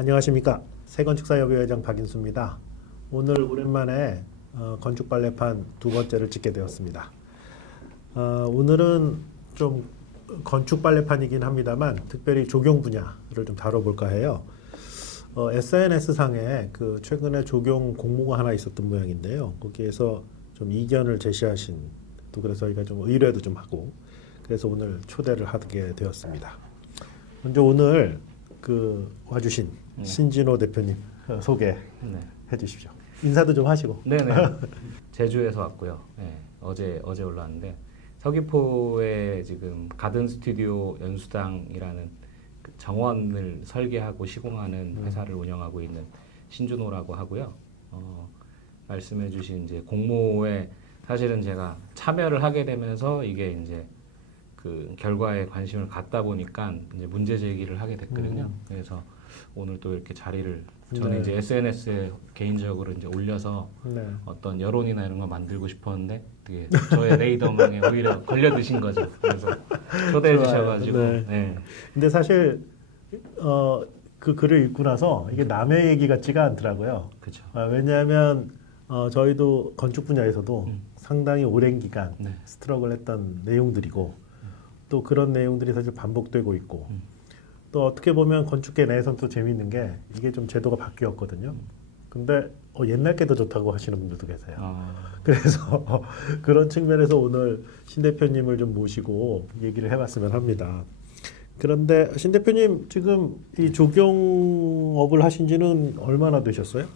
안녕하십니까. 새건축사협의회장 박인수입니다. 오늘 오랜만에 건축 빨래판 두 번째를 찍게 되었습니다. 오늘은 좀 건축 빨래판이긴 합니다만 특별히 조경 분야를 좀 다뤄볼까 해요. SNS상에 그 최근에 조경 공모가 하나 있었던 모양인데요. 거기에서 좀 이견을 제시하신, 또 그래서 저희가 좀 의뢰도 좀 하고, 그래서 오늘 초대를 하게 되었습니다. 먼저 오늘 와주신 신진호 대표님 소개해 주십시오. 인사도 좀 하시고. 네네. 제주에서 왔고요. 네, 어제 올라왔는데 서귀포에 지금 가든 스튜디오 연수당이라는 그 정원을 설계하고 시공하는 회사를 운영하고 있는 신준호라고 하고요. 말씀해주신 이제 공모에 사실은 제가 참여를 하게 되면서 이게 이제 그 결과에 관심을 갖다 보니까 이제 문제 제기를 하게 됐거든요. 그래서 오늘 또 이렇게 자리를 저는 이제 SNS에 개인적으로 이제 올려서 어떤 여론이나 이런 거 만들고 싶었는데 되게 저의 레이더망에 오히려 걸려드신 거죠. 그래서 초대해 주셔가지고. 네. 근데 사실 그 글을 읽고 나서 이게 남의 얘기 같지가 않더라고요. 그렇죠. 왜냐하면 저희도 건축 분야에서도 상당히 오랜 기간 스트럭을 했던 내용들이고, 또 그런 내용들이 사실 반복되고 있고, 또 어떻게 보면 건축계 내에서는 또 재미있는 게 이게 좀 제도가 바뀌었거든요. 근데 옛날 게 더 좋다고 하시는 분들도 계세요. 그래서 그런 측면에서 오늘 신 대표님을 좀 모시고 얘기를 해봤으면 합니다. 그런데 신 대표님 지금 이 조경업을 하신 지는 얼마나 되셨어요?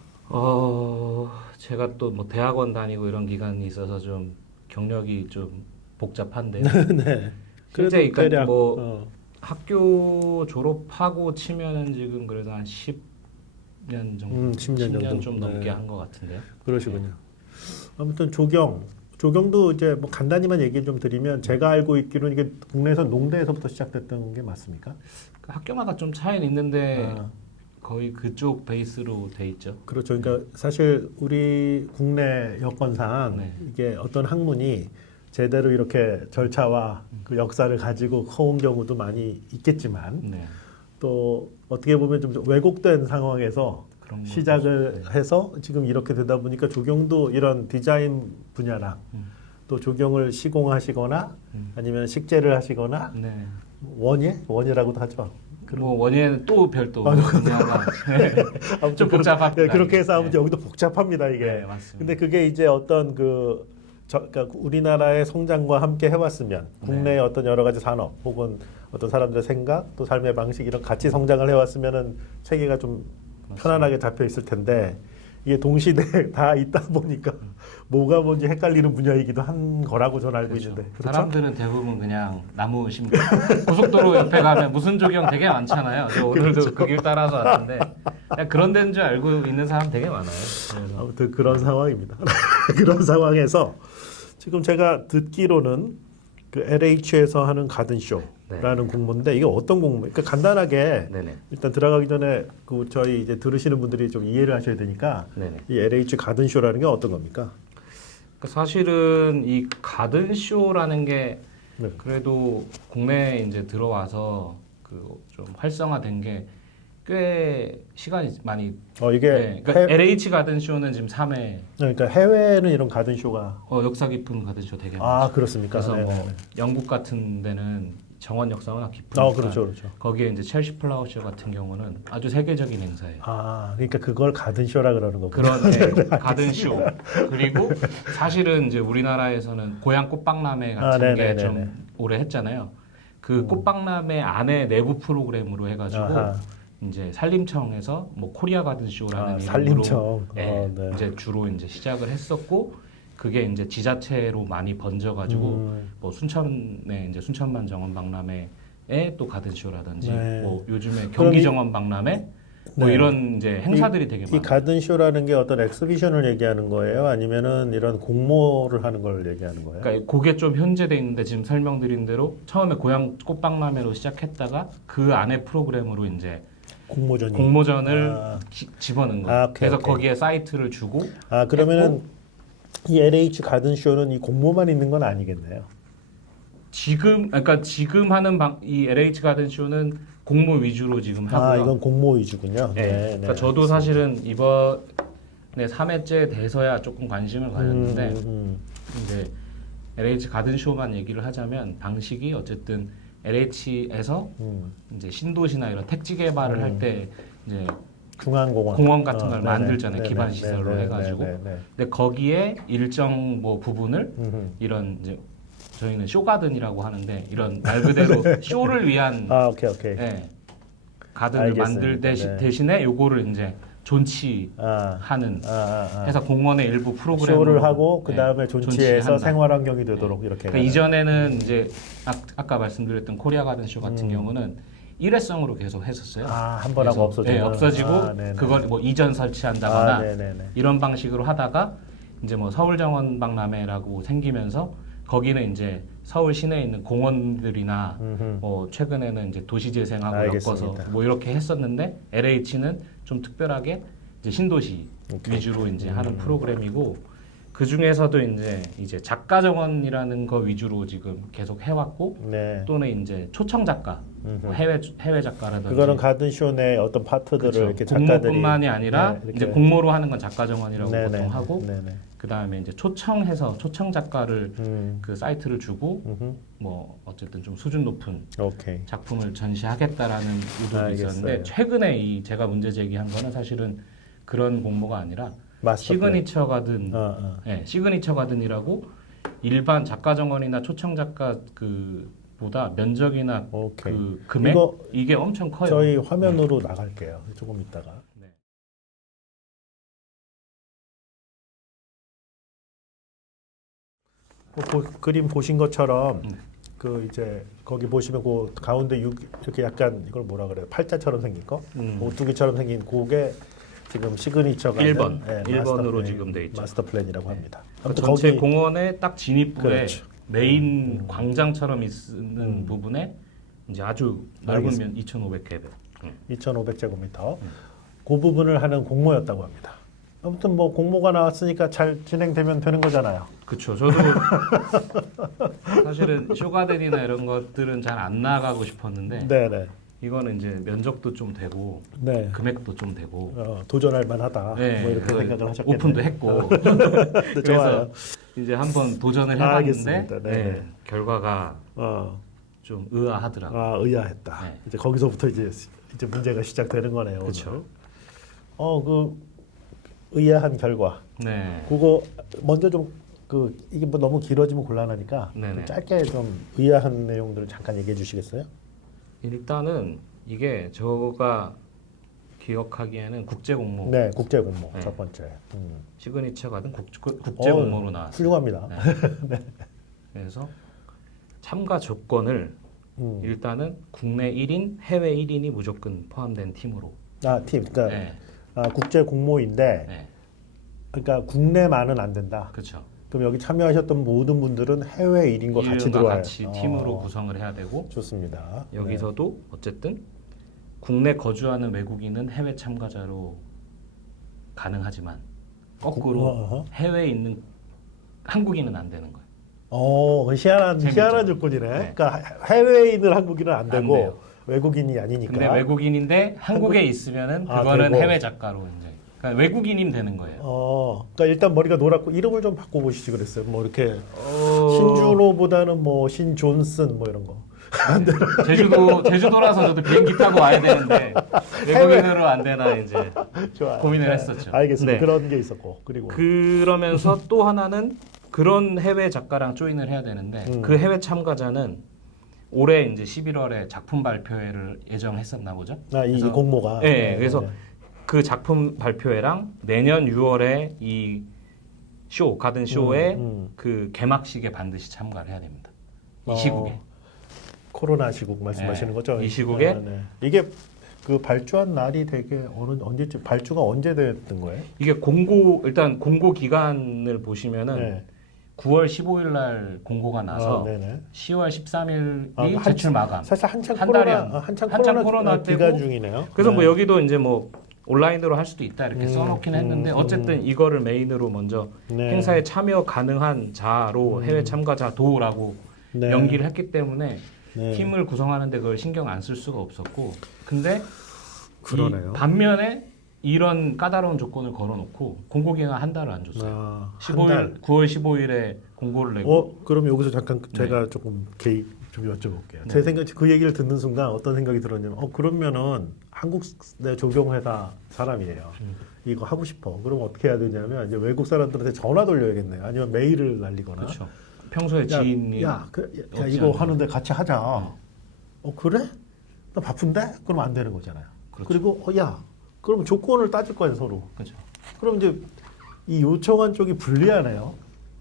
제가 또 뭐 대학원 다니고 이런 기간이 있어서 좀 경력이 좀 복잡한데. 네. 실제 그러니까 대략, 뭐 학교 졸업하고 치면은 지금 그래도 한 10년 정도, 10년 좀 넘게 한 것 같은데요. 그러시군요. 아무튼 조경도 이제 뭐 간단히만 얘기 좀 드리면, 제가 알고 있기로는 이게 국내에서 농대에서부터 시작됐던 게 맞습니까? 학교마다 좀 차이는 있는데 거의 그쪽 베이스로 돼 있죠. 그렇죠. 그러니까 사실 우리 국내 여건상 이게 어떤 학문이 제대로 이렇게 절차와 그 역사를 가지고 커온 경우도 많이 있겠지만, 또 어떻게 보면 좀 왜곡된 상황에서 시작을 해서 지금 이렇게 되다 보니까 조경도 이런 디자인 분야랑 또 조경을 시공하시거나 아니면 식재를 하시거나 원예라고도 하죠. 뭐 원예는 또 별도 분야가 좀 복잡합니다. 그렇게 해서 아무튼 여기도 복잡합니다 이게. 네, 맞습니다. 근데 그게 이제 어떤 그러니까 우리나라의 성장과 함께 해왔으면 국내의 어떤 여러 가지 산업 혹은 어떤 사람들의 생각 또 삶의 방식 이런 같이 성장을 해왔으면은 체계가 좀 편안하게 잡혀 있을 텐데, 이게 동시대에 다 있다 보니까 뭐가 뭔지 헷갈리는 분야이기도 한 거라고 저는 알고 있는데. 그렇죠? 사람들은 대부분 그냥 나무 심고 고속도로 옆에 가면 무슨 조경 되게 많잖아요. 저 오늘도 그 길 따라서 왔는데 그냥 그런 데인 줄 알고 있는 사람 되게 많아요. 그래서. 아무튼 그런 상황입니다. 그런 상황에서 지금 제가 듣기로는 그 LH에서 하는 가든쇼라는 공모인데, 이게 어떤 공모예요? 그러니까 간단하게 일단 들어가기 전에 저희 이제 들으시는 분들이 좀 이해를 하셔야 되니까, 이 LH 가든쇼라는 게 어떤 겁니까? 사실은 이 가든쇼라는 게 그래도 국내에 이제 들어와서 좀 활성화된 게 꽤 시간이 많이. 이게 그러니까 LH 가든쇼는 지금 3회. 그러니까 해외에는 이런 가든쇼가 역사 깊은 가든쇼 되게 많죠. 그렇습니까? 그래서 뭐 영국 같은 데는 정원 역사가 워낙 깊으니까. 그렇죠. 거기에 이제 첼시 플라워쇼 같은 경우는 아주 세계적인 행사예요. 그러니까 그걸 가든쇼라 그러는 거군요. 그런 가든쇼. 그리고 사실은 이제 우리나라에서는 고향 꽃박람회 같은 게 좀 오래 했잖아요. 그 꽃박람회 안에 내부 프로그램으로 해가지고 이제 산림청에서 뭐 코리아 가든쇼라는 이름으로 이제 주로 이제 시작을 했었고, 그게 이제 지자체로 많이 번져가지고 뭐 순천에 이제 순천만 정원 박람회에 또 가든쇼라든지 뭐 요즘에 경기 정원 박람회 뭐 이런 이제 행사들이 되게 많아요. 이 가든쇼라는 게 어떤 엑스비션을 얘기하는 거예요? 아니면은 이런 공모를 하는 걸 얘기하는 거예요? 그러니까 그게 좀 현재돼 있는데, 지금 설명드린 대로 처음에 고향 꽃박람회로 시작했다가 그 안에 프로그램으로 이제 공모전을 집어넣은 거예요. 그래서 거기에 사이트를 주고. 그러면은 이 LH 가든쇼는 이 공모만 있는 건 아니겠네요. 그러니까 지금 하는 이 LH 가든 쇼는 공모 위주로 지금 하고요. 아, 이건 공모 위주군요. 네. 네, 그러니까 저도 사실은 이번에 3회째 돼서야 조금 관심을 가졌는데 이제 LH 가든 쇼만 얘기를 하자면 방식이 어쨌든 LH에서 이제 신도시나 이런 택지 개발을 할 때 이제 중앙공원 공원 같은 걸 네네. 만들잖아요. 네네. 기반 시설로 네네. 해가지고. 네네. 근데 거기에 일정 뭐 부분을 이런 이제 저희는 쇼가든이라고 하는데 이런 말 그대로 쇼를 위한 아, 오케이. 예, 가든을 알겠습니다. 만들 네. 대신에 요거를 이제 존치하는 해서 공원의 일부 프로그램을 쇼를 하고 그 예, 다음에 존치해서 존치한다. 생활 환경이 되도록 이렇게. 그러니까 이전에는 이제 아까 말씀드렸던 코리아 가든 쇼 같은 경우는 일회성으로 계속 했었어요. 아, 한 번 하고 없어지고. 네, 없어지고 네네. 그걸 뭐 이전 설치한다거나 네네네. 이런 방식으로 하다가 이제 뭐 서울정원 박람회라고 생기면서 거기는 이제 서울 시내에 있는 공원들이나 뭐 최근에는 이제 도시재생하고 알겠습니다. 엮어서 뭐 이렇게 했었는데 LH는 좀 특별하게 이제 신도시 오케이. 위주로 이제 하는 프로그램이고 그 중에서도 이제 작가 정원이라는 거 위주로 지금 계속 해왔고 네. 또는 이제 초청 작가 뭐 해외 작가라든지 그거는 가든 쇼 내 어떤 파트들을 그렇죠. 이렇게 작가들이 공모뿐만이 아니라 네, 이렇게. 이제 공모로 하는 건 작가 정원이라고 네네. 보통 하고 네네. 그 다음에 이제 초청해서 초청 작가를 음. 그 사이트를 주고 음흠. 뭐 어쨌든 좀 수준 높은 오케이. 작품을 전시하겠다라는 의도도 알겠어요. 있었는데 최근에 이 제가 문제 제기한 거는 사실은 그런 공모가 아니라 마스터 시그니처 가든, 네, 시그니처 가든이라고 일반 작가 정원이나 초청 작가 그 보다 면적이나 오케이. 그 금액 이게 엄청 커요. 저희 화면으로 나갈게요. 조금 있다가. 네. 그림 보신 것처럼 네. 그 이제 거기 보시면 그 가운데 이렇게 약간 이걸 뭐라 그래요? 팔자처럼 생긴 거, 오뚜기처럼 생긴 그게 지금 시그니처가 1번, 네, 1번으로 지금 돼 있죠. 마스터 플랜이라고 합니다. 그 아무튼 전체 거기 공원의 딱 진입부에 그렇죠. 메인 광장처럼 있는 부분에 이제 아주 넓은 알겠습니다. 면 2,500개배. 2,500제곱미터 그 부분을 하는 공모였다고 합니다. 아무튼 뭐 공모가 나왔으니까 잘 진행되면 되는 거잖아요. 그렇죠. 저도 사실은 쇼가든이나 이런 것들은 잘 안 나가고 싶었는데 네네. 이거는 이제 면적도 좀 되고 네. 금액도 좀 되고 도전할 만하다. 네, 뭐 이렇게 생각을 하셨겠네요. 오픈도 했고 네, 좋아요. 그래서 이제 한번 도전을 알겠습니다. 해봤는데 네. 네, 결과가 좀 의아하더라고요. 아, 의아했다. 네. 이제 거기서부터 이제 문제가 시작되는 거네요. 그렇죠. 그 의아한 결과. 네. 그거 먼저 좀 이게 뭐 너무 길어지면 곤란하니까 네네. 짧게 좀 의아한 내용들을 잠깐 얘기해 주시겠어요? 일단은 이게 저가 기억하기에는 국제 공모 네, 국제 공모 네. 첫 번째. 시그니처 가든 국제 공모로 나왔어요. 훌륭합니다. 네. 그래서 참가 조건을 일단은 국내 1인, 해외 1인이 무조건 포함된 팀으로. 팀. 그러니까 네. 국제 공모인데 네. 그러니까 국내만은 안 된다. 그렇죠. 그럼 여기 참여하셨던 모든 분들은 해외 1인과 같이 들어와요. 같이 팀으로 구성을 해야 되고 좋습니다. 여기서도 어쨌든 국내 거주하는 외국인은 해외 참가자로 가능하지만 거꾸로 해외에 있는 한국인은 안 되는 거예요. 희한한 재밌죠? 조건이네. 네. 그러니까 해외에 있는 한국인은 안 돼요. 되고 외국인이 아니니까. 근데 외국인인데 한국에 있으면은 그거는 되고. 해외 작가로 이제 그러니까 외국인이면 되는 거예요. 그러니까 일단 머리가 노랗고 이름을 좀 바꿔보시지 그랬어요. 뭐 이렇게 신준호보다는 뭐 신존슨 뭐 이런 거. 제주도라서 저도 비행기 타고 와야 되는데 외국인으로 안 되나 이제 좋아요. 고민을 했었죠. 알겠습니다. 네. 그런 게 있었고 그리고 그러면서 또 하나는 그런 해외 작가랑 조인을 해야 되는데 그 해외 참가자는 올해 이제 11월에 작품 발표회를 예정했었나 보죠. 이 공모가. 네, 그래서 그 작품 발표회랑 내년 6월에 이 가든 쇼의 그 개막식에 반드시 참가를 해야 됩니다. 이 시국에. 코로나 시국 말씀하시는 네, 거죠? 이 시국에 네. 이게 그 발주한 날이 되게 언제쯤 발주가 언제 됐던 거예요? 이게 일단 공고 기간을 보시면은 네. 9월 15일 날 공고가 나서 네네. 10월 13일이 제출 마감. 사실 한창 한 달이 코로나 기간 때고 중이네요. 그래서 네. 뭐 여기도 이제 뭐 온라인으로 할 수도 있다 이렇게 써놓긴 했는데 어쨌든 이거를 메인으로 먼저 네. 행사에 참여 가능한 자로 해외 참가자 도라고 네. 연기를 했기 때문에 네. 팀을 구성하는데 그걸 신경 안 쓸 수가 없었고, 근데 그러네요. 반면에 이런 까다로운 조건을 걸어놓고 공고 기간 한 달을 안 줬어요. 한 15일, 달. 9월 15일에 공고를 내고. 그럼 여기서 잠깐 네. 제가 조금 개입 좀 여쭤볼게요. 네. 제 생각 그 얘기를 듣는 순간 어떤 생각이 들었냐면, 그러면은 한국 내 조경회사 사람이에요. 이거 하고 싶어. 그럼 어떻게 해야 되냐면 이제 외국 사람들한테 전화 돌려야겠네요. 아니면 메일을 날리거나. 그렇죠. 평소에 지인이 야 없지 이거 않나. 하는데 같이 하자. 그래? 나 바쁜데? 그럼 안 되는 거잖아요. 그렇죠. 그리고 그럼 조건을 따질 거예요 서로. 그렇죠. 그럼 이제 이 요청한 쪽이 불리하네요.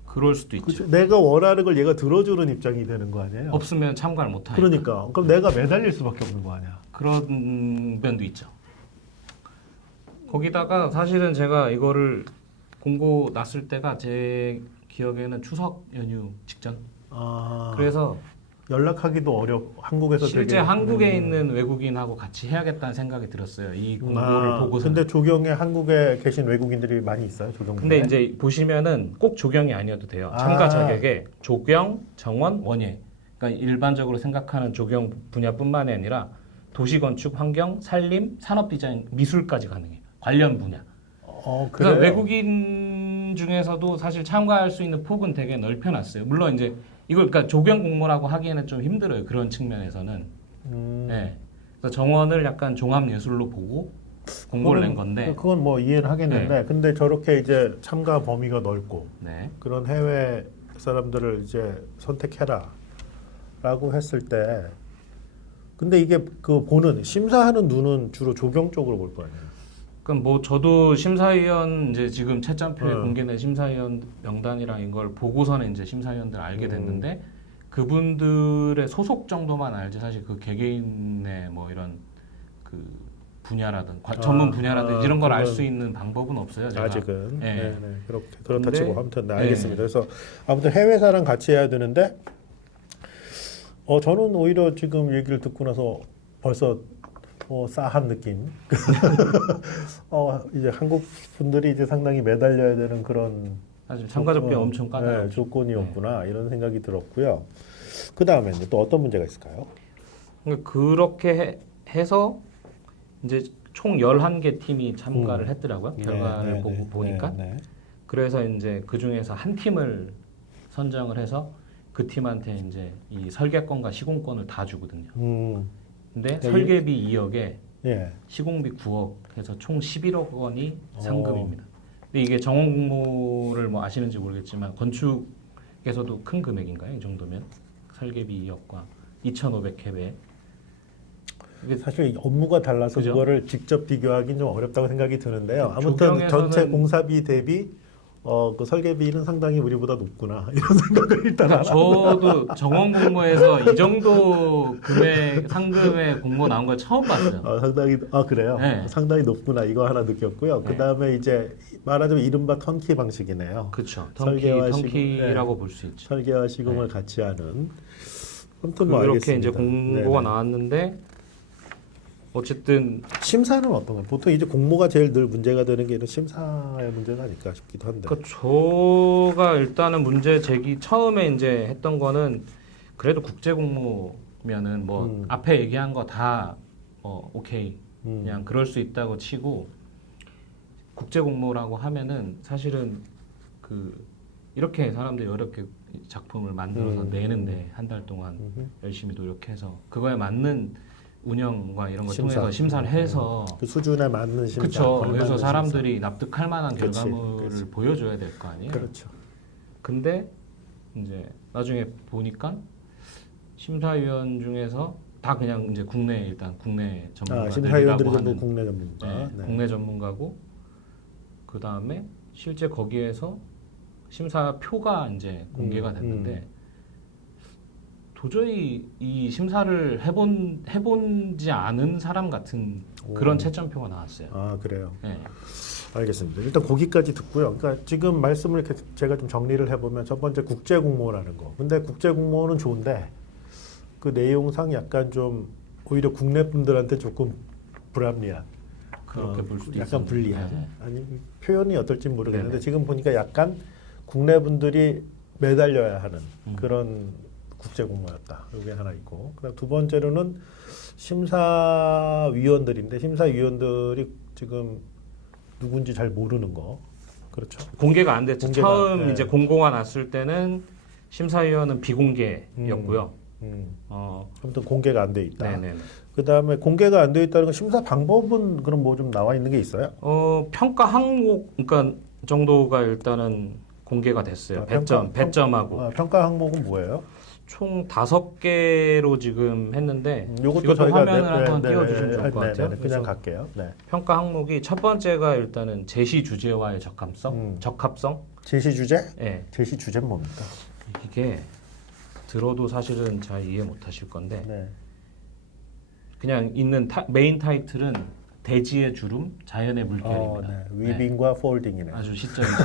그럴 수도 있죠. 그렇죠? 내가 원하는 걸 얘가 들어주는 입장이 되는 거 아니에요? 없으면 참가를 못 하니까. 그러니까 그럼 내가 매달릴 수밖에 없는 거 아니야. 그런 면도 있죠. 거기다가 사실은 제가 이거를 공고 났을 때가 제 기억에는 추석 연휴 직전. 그래서 연락하기도 한국에서 실제 되게, 한국에 있는 외국인하고 같이 해야겠다는 생각이 들었어요. 이 공고를 보고서. 근데 조경에 한국에 계신 외국인들이 많이 있어요, 조경. 근데 이제 보시면은 꼭 조경이 아니어도 돼요. 참가 자격에 조경, 정원, 원예. 그러니까 일반적으로 생각하는 조경 분야뿐만이 아니라 도시건축, 환경, 산림, 산업디자인, 미술까지 가능해요. 관련 분야. 그래서 그래요? 외국인 중에서도 사실 참가할 수 있는 폭은 되게 넓혀놨어요. 물론 이제 이걸 그러니까 조경 공모라고 하기에는 좀 힘들어요. 그런 측면에서는. 네. 그래서 정원을 약간 종합 예술로 보고 공고를 낸 건데. 그건 뭐 이해는 하겠는데, 근데 저렇게 이제 참가 범위가 넓고 네. 그런 해외 사람들을 이제 선택해라라고 했을 때, 근데 이게 그 보는 심사하는 눈은 주로 조경 쪽으로 볼 거 아니에요. 그럼 뭐 저도 심사위원 이제 지금 채점표에 공개된 심사위원 명단이랑 이걸 보고서는 이제 심사위원들 알게 됐는데 그분들의 소속 정도만 알지 사실 그 개개인의 뭐 이런 그 분야라든 전문 분야라든 이런 걸 알 수 있는 방법은 없어요. 제가. 아직은. 네. 네, 그렇다 근데, 치고 아무튼 알겠습니다. 그래서 아무튼 해외사랑 같이 해야 되는데, 저는 오히려 지금 얘기를 듣고 나서 벌써 싸한 느낌. 이제 한국 분들이 이제 상당히 매달려야 되는 그런 사실 참가적비 엄청 까다로워. 조건이었구나 이런 생각이 들었고요. 그 다음에 이제 또 어떤 문제가 있을까요? 그러니까 그렇게 해서 이제 총 11개 팀이 참가를 했더라고요. 결과를 보고 보니까. 그래서 이제 그 중에서 한 팀을 선정을 해서 그 팀한테 이제 이 설계권과 시공권을 다 주거든요. 근데 설계비 2억에 시공비 9억 해서 총 11억 원이 상금입니다. 근데 이게 정원 공모를 뭐 아시는지 모르겠지만 건축에서도 큰 금액인가요? 이 정도면 설계비 2억과 2,500캡에 이게 사실 업무가 달라서 그죠? 그거를 직접 비교하기는 좀 어렵다고 생각이 드는데요. 아무튼 조경에서는 전체 공사비 대비 그 설계비는 상당히 우리보다 높구나 이런 생각을 일단 하나. 저도 정원 공모에서 이 정도 금액 상금의 공모 나온 걸 처음 봤어요. 상당히 그래요. 네. 상당히 높구나 이거 하나 느꼈고요. 네. 그 다음에 이제 말하자면 이른바 턴키 방식이네요. 그렇죠. 설계와 턴키라고 볼 수 있죠. 설계와 시공을 같이 하는. 아무튼 뭐 그렇게 알겠습니다. 이제 공고가 나왔는데 어쨌든 심사는 어떤 거예요? 보통 이제 공모가 제일 늘 문제가 되는 게 이런 심사의 문제가 아닐까 싶기도 한데. 그러니까 저가 일단은 문제 제기 처음에 이제 했던 거는 그래도 국제 공모면은 뭐 앞에 얘기한 거 다 오케이 그냥 그럴 수 있다고 치고 국제 공모라고 하면은 사실은 그 이렇게 사람들이 어렵게 작품을 만들어서 내는데 한 달 동안 열심히 노력해서 그거에 맞는 운영과 이런 걸 통해서 심사를 해서 그 수준에 맞는 심사. 그렇죠. 걸맞는 그래서 심사. 사람들이 납득할 만한 그치, 결과물을 그치. 보여줘야 될 거 아니에요. 그렇죠. 근데 이제 나중에 보니까 심사위원 중에서 다 그냥 이제 국내 전문가들이라고 심사위원들이 전부 하는 국내 전문가. 네, 네. 국내 전문가고 그 다음에 실제 거기에서 심사표가 이제 공개가 됐는데 도저히 이 심사를 해본지 않은 사람 같은 그런 채점표가 나왔어요. 그래요. 네. 알겠습니다. 일단 거기까지 듣고요. 그러니까 지금 말씀을 이렇게 제가 좀 정리를 해보면 첫 번째 국제 공모라는 거. 근데 국제 공모는 좋은데 그 내용상 약간 좀 오히려 국내 분들한테 조금 불합리한. 그렇게 볼 수도 약간 있습니다. 불리한. 네. 아니 표현이 어떨지 모르겠는데 네네. 지금 보니까 약간 국내 분들이 매달려야 하는 그런 국제 공모였다. 이게 하나 있고, 그다음 두 번째로는 심사위원들인데 심사위원들이 지금 누군지 잘 모르는 거. 그렇죠. 공개가 안 됐죠. 공개가, 처음 네. 이제 공고가 났을 때는 심사위원은 비공개였고요. 아무튼 공개가 안 돼 있다. 네네. 그다음에 공개가 안 돼 있다는 건 심사 방법은 그럼 뭐 좀 나와 있는 게 있어요? 평가 항목 그러니까 정도가 일단은 공개가 됐어요. 배점하고 평가 항목은 뭐예요? 총 5개로 지금 했는데 이것도 저희가 화면을 한번 띄워주시면 좋을 것 같아요. 그냥 그래서 갈게요. 네. 평가 항목이 첫 번째가 일단은 제시 주제와의 적합성. 제시 주제? 네. 제시 주제는 뭡니까? 이게 들어도 사실은 잘 이해 못하실 건데 네. 그냥 있는 메인 타이틀은 대지의 주름, 자연의 물결입니다. 네. 위빙과 폴딩이네. 아주 시적이죠.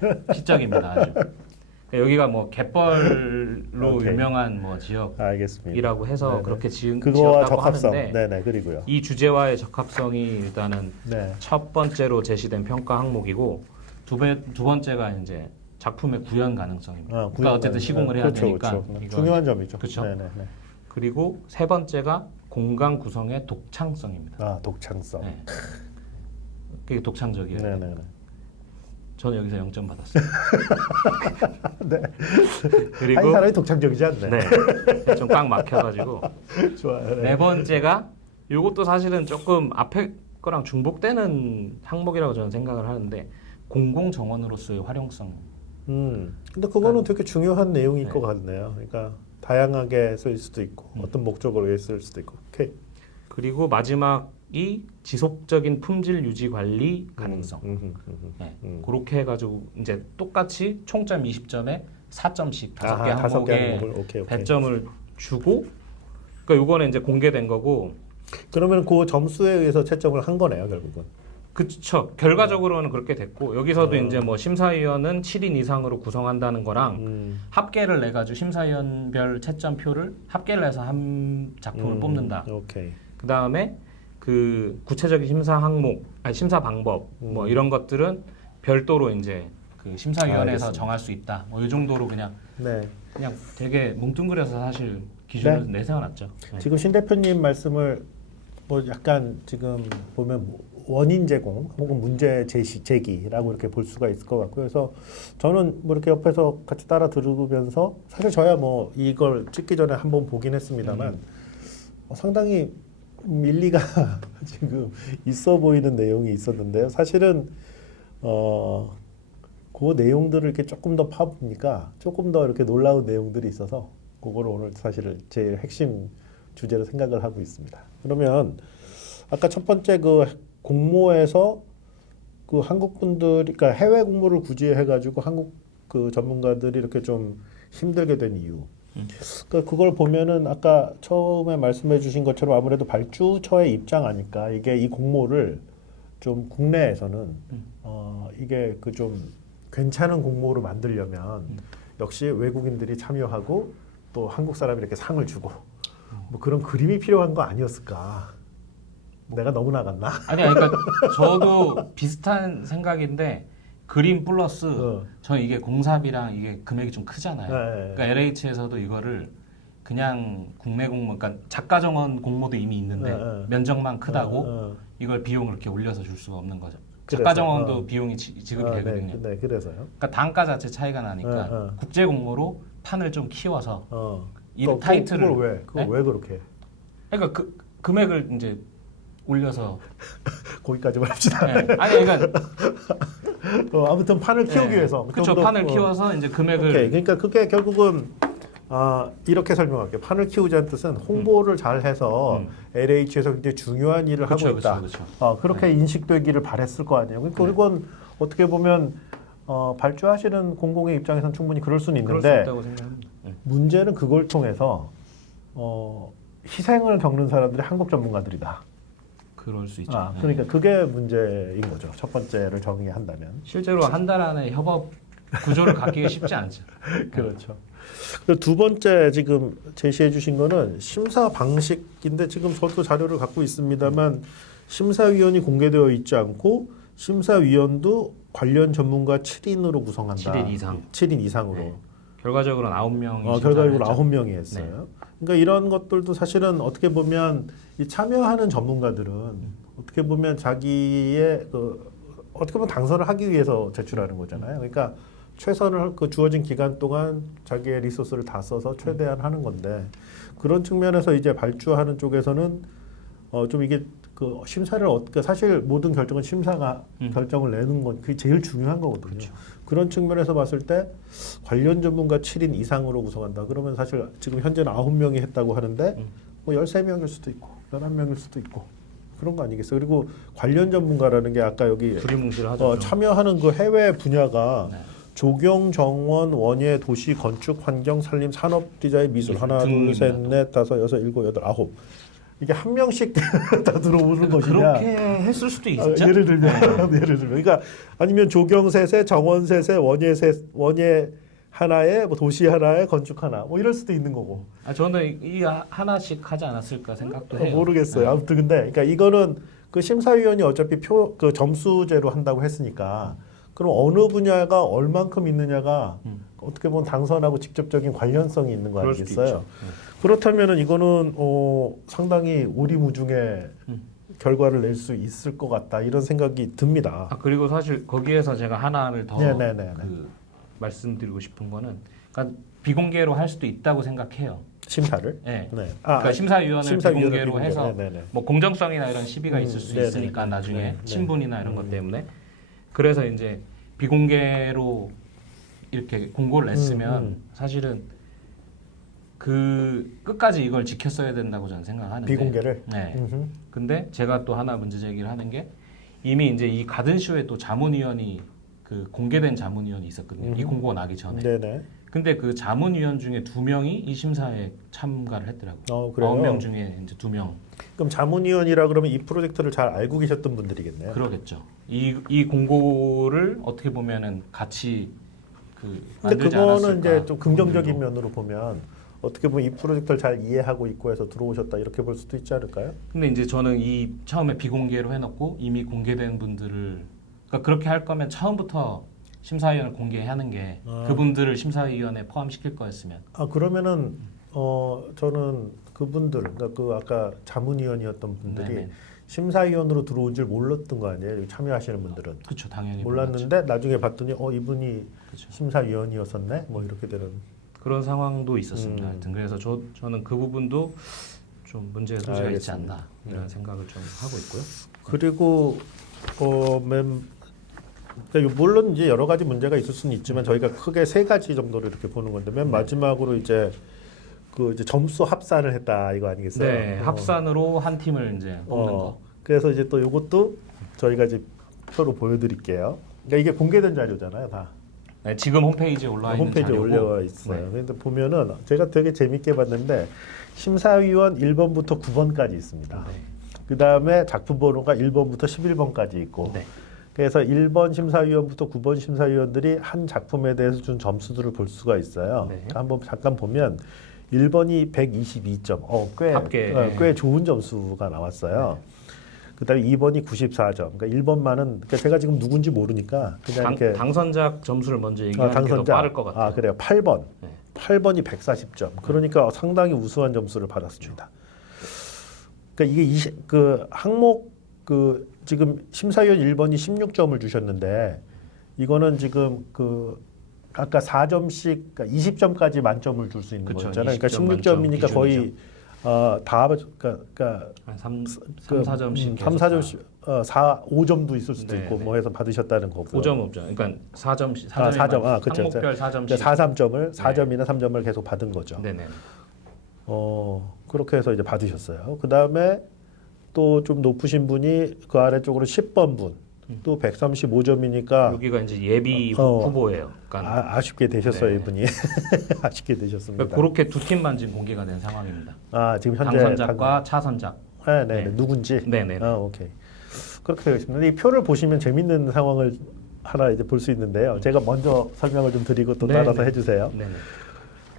네, 시적입니다. 아주. 여기가 뭐 갯벌로 오케이. 유명한 뭐 지역이라고 알겠습니다. 해서 네네. 그렇게 그거와 지었다고 적합성. 하는데 네네. 그리고요. 이 주제와의 적합성이 일단은 네. 첫 번째로 제시된 평가 항목이고 두 번째가 이제 작품의 구현 가능성입니다. 그러니까 어쨌든 시공을 해야 그렇죠, 되니까 그렇죠. 이거. 중요한 점이죠. 그렇죠. 네네네. 그리고 세 번째가 공간 구성의 독창성입니다. 독창성. 네. 그게 독창적이에요. 네네네. 저는 여기서 0점 받았어요. 네. 그리고 한 사람이 독창적이지 않네. 네, 좀 꽉 막혀가지고 좋아요. 네 번째가 이것도 사실은 조금 앞에 거랑 중복되는 항목이라고 저는 생각을 하는데 공공 정원으로서의 활용성. 근데 그거는 되게 중요한 내용일 것 같네요. 그러니까 다양하게 쓸 수도 있고 어떤 목적으로 위해 쓸 수도 있고. 오케이. 그리고 마지막이 지속적인 품질 유지 관리 가능성. 네, 그렇게 해가지고 이제 똑같이 총점 20점에 4점씩 5개 항목에 오케이. 배점을 주고, 그러니까 이거는 이제 공개된 거고. 그러면 그 점수에 의해서 채점을 한 거네요, 결국은. 그렇죠. 결과적으로는 그렇게 됐고 여기서도 이제 뭐 심사위원은 7인 이상으로 구성한다는 거랑 합계를 내 가지고 심사위원별 채점표를 합계를 해서 한 작품을 뽑는다. 오케이. 그다음에 그 구체적인 심사 항목, 아니 심사 방법 뭐 이런 것들은 별도로 이제 그 심사위원회에서 알겠습니다. 정할 수 있다. 뭐 이 정도로 그냥 네. 되게 뭉뚱그려서 사실 기준을 네. 내세워놨죠. 네. 지금 신 대표님 말씀을 뭐 약간 지금 보면 원인 제공 혹은 문제 제기라고 이렇게 볼 수가 있을 것 같고요. 그래서 저는 뭐 이렇게 옆에서 같이 따라 들으면서 사실 저야 뭐 이걸 찍기 전에 한번 보긴 했습니다만 상당히 일리가 지금 있어 보이는 내용이 있었는데요. 사실은 그 내용들을 이렇게 조금 더 파보니까 조금 더 이렇게 놀라운 내용들이 있어서 그거를 오늘 사실 제일 핵심 주제로 생각을 하고 있습니다. 그러면 아까 첫 번째 그 공모에서 그 한국 분들이 그러니까 해외 공모를 굳이 해가지고 한국 그 전문가들이 이렇게 좀 힘들게 된 이유. 그러니까 그걸 보면은 아까 처음에 말씀해주신 것처럼 아무래도 발주처의 입장 아닐까. 이게 이 공모를 좀 국내에서는 이게 그 좀 괜찮은 공모로 만들려면 역시 외국인들이 참여하고 또 한국 사람이 이렇게 상을 주고 뭐 그런 그림이 필요한 거 아니었을까? 내가 너무 나갔나? 아니, 그러니까 저도 비슷한 생각인데 그림 플러스 저 이게 공사비랑 이게 금액이 좀 크잖아요. 네. 그러니까 LH에서도 이거를 그냥 국내 공모, 그러니까 작가 정원 공모도 이미 있는데 네. 면적만 크다고 이걸 비용을 이렇게 올려서 줄 수가 없는 거죠. 그래서, 작가 정원도 비용이 지급이 되거든요. 네, 그래서요. 그러니까 단가 자체 차이가 나니까 국제 공모로 판을 좀 키워서 이 타이틀을 그걸 왜 그렇게? 그러니까 그 금액을 이제 올려서 거기까지만 합시다. 네. 아니 그러니까 아무튼 판을 키우기 위해서. 그렇죠. 판을 키워서 이제 금액을. 오케이. 그러니까 그게 결국은 이렇게 설명할게요. 판을 키우자는 뜻은 홍보를 잘해서 LH에서 굉장히 중요한 일을 그쵸, 하고 있다. 그쵸. 그렇게 인식되기를 바랬을 거 아니에요. 그러니까 그건 어떻게 보면 발주하시는 공공의 입장에서는 충분히 그럴 수는 그럴 수 있는데 있다고 생각합니다. 문제는 그걸 통해서 희생을 겪는 사람들이 한국 전문가들이다. 그럴 수 있죠. 그러니까 그게 문제인 거죠. 첫 번째를 정의한다면. 실제로 한 달 안에 협업 구조를 갖기가 쉽지 않죠. 그렇죠. 두 번째 지금 제시해 주신 거는 심사 방식인데 지금 저도 자료를 갖고 있습니다만 심사위원이 공개되어 있지 않고 심사위원도 관련 전문가 7인으로 구성한다. 7인 이상. 7인 이상으로. 네. 결과적으로는 9명이 결과적으로 9명이 했어요. 그러니까 이런 것들도 사실은 어떻게 보면 이 참여하는 전문가들은 어떻게 보면 자기의 어떻게 보면 당선을 하기 위해서 제출하는 거잖아요. 그러니까 최선을 그 주어진 기간 동안 자기의 리소스를 다 써서 최대한 하는 건데 그런 측면에서 이제 발주하는 쪽에서는 좀 이게 그 심사를 사실 모든 결정은 심사가 결정을 내는 건 그게 제일 중요한 거거든요. 그렇죠. 그런 측면에서 봤을 때 관련 전문가 7인 이상으로 구성한다. 그러면 사실 지금 현재는 9명이 했다고 하는데 뭐 13명일 수도 있고 11명일 수도 있고 그런 거 아니겠어요. 그리고 관련 전문가라는 게 아까 여기 두리뭉실하죠. 참여하는 그 해외 분야가 네. 조경, 정원, 원예, 도시, 건축, 환경, 산림, 산업, 디자인, 미술 하나, 둘, 등입니다, 셋, 또. 넷, 다섯, 여섯, 일곱, 여덟, 아홉 이게 한 명씩 다 들어오는 것이냐? 그렇게 했을 수도 있죠. 예를 들면 예를 들면 그러니까 아니면 조경 셋에 정원 셋에 원예 하나에 뭐 도시 하나에 건축 하나 뭐 이럴 수도 있는 거고. 저는 이 하나씩 하지 않았을까 생각도 해요. 모르겠어요. 아무튼 근데 그러니까 이거는 그 심사위원이 어차피 그 점수제로 한다고 했으니까 그럼 어느 분야가 얼만큼 있느냐가 어떻게 보면 당선하고 직접적인 관련성이 있는 거 그럴 수도 아니겠어요? 있죠. 그렇다면은 이거는 상당히 오리무중에 결과를 낼 수 있을 것 같다 이런 생각이 듭니다. 그리고 사실 거기에서 제가 하나를 더 네네네. 말씀드리고 싶은 거는 그러니까 비공개로 할 수도 있다고 생각해요. 심사를? 네. 네. 그러니까 심사위원을 비공개로 비공개. 해서 네네네. 뭐 공정성이나 이런 시비가 있을 수 네네. 있으니까 나중에 네. 친분이나 이런 것 때문에 그래서 이제 비공개로 이렇게 공고를 냈으면 사실은 그 끝까지 이걸 지켰어야 된다고 저는 생각하는데 비공개를? 네. 근데 제가 또 하나 문제 제기를 하는 게 이미 이제 이 가든쇼에 또 자문위원이 그 공개된 자문위원이 있었거든요. 이 공고가 나기 전에. 네네. 근데 그 자문위원 중에 2명이 이 심사에 참가를 했더라고요. 그래요? 9명 중에 이제 2명. 그럼 자문위원이라 그러면 이 프로젝트를 잘 알고 계셨던 분들이겠네요. 그러겠죠. 이 공고를 어떻게 보면은 같이 근데 만들지 그거는 않았을까. 이제 좀 긍정적인 그분들도. 면으로 보면 어떻게 보면 이 프로젝트를 잘 이해하고 있고 해서 들어오셨다 이렇게 볼 수도 있지 않을까요? 근데 이제 저는 이 처음에 비공개로 해놓고 이미 공개된 분들을 그러니까 그렇게 할 거면 처음부터 심사위원을 공개하는 게 그분들을 심사위원에 포함시킬 거였으면. 그러면은 저는 그분들 그러니까 그 아까 자문위원이었던 분들이 네네. 심사위원으로 들어온 줄 몰랐던 거 아니에요? 여기 참여하시는 분들은 그렇죠, 당연히 몰랐는데 나중에 봤더니 이분이 그쵸. 심사위원이었었네. 뭐 이렇게 되는. 그런 상황도 있었습니다. 하여튼 그래서 저는 그 부분도 좀 문제 소지가 있지 알겠습니다. 않나 이런 생각을 좀 하고 있고요. 그리고 그러니까 물론 이제 여러 가지 문제가 있을 수는 있지만 저희가 크게 세 가지 정도로 이렇게 보는 건데 맨 마지막으로 이제 이제 점수 합산을 했다 이거 아니겠어요? 네, 합산으로 한 팀을 이제 뽑는 거. 그래서 이제 또 이것도 저희가 이제 표로 보여드릴게요. 그러니까 이게 공개된 자료잖아요, 다. 네, 지금 홈페이지에 올라와 있는 홈페이지에 자료고. 올려와 있어요. 네. 근데 보면은 제가 되게 재밌게 봤는데 심사위원 1번부터 9번까지 있습니다. 네. 그 다음에 작품 번호가 1번부터 11번까지 있고. 네. 그래서 1번 심사위원부터 9번 심사위원들이 한 작품에 대해서 준 점수들을 볼 수가 있어요. 네. 한번 잠깐 보면 1번이 122점, 꽤 좋은 점수가 나왔어요. 그다음에 2번이 94점. 그러니까 1번만은 그러니까 제가 지금 누군지 모르니까 그냥 이렇게 당선작 점수를 먼저 얘기하는 게 더 빠를 것 같아요. 그래요. 8번. 네. 8번이 140점. 그러니까 상당히 우수한 점수를 받았습니다. 그러니까 이게 그 항목 지금 심사위원 1번이 16점을 주셨는데 이거는 지금 아까 4점씩 그러니까 20점까지 만점을 줄 수 있는 그쵸, 거잖아요. 그러니까 20점 16점이니까 거의 다 그러니까 한 3, 4점씩 3, 4점씩 5점도 있을 수도 네, 있고 네. 뭐 해서 받으셨다는 거고요. 5점 없죠. 그러니까 4점씩 4점. 그렇죠. 항목별 4점씩. 4점을 4점이나 3점을 계속 받은 거죠. 네네. 그렇게 해서 이제 받으셨어요. 그다음에 또 좀 높으신 분이 그 아래쪽으로 10번 분. 또 135점이니까 여기가 이제 예비 어, 후보예요. 그러니까 아쉽게 되셨어요, 네. 이분이. 아쉽게 되셨습니다. 그러니까 그렇게 두 팀만 지금 공개가 된 상황입니다. 지금 현재 당선작과 차선작. 네. 네. 누군지. 네네. 오케이. 그렇게 되겠습니다. 이 표를 보시면 재밌는 상황을 하나 이제 볼 수 있는데요. 제가 먼저 설명을 좀 드리고 또 네네. 따라서 해주세요. 네네.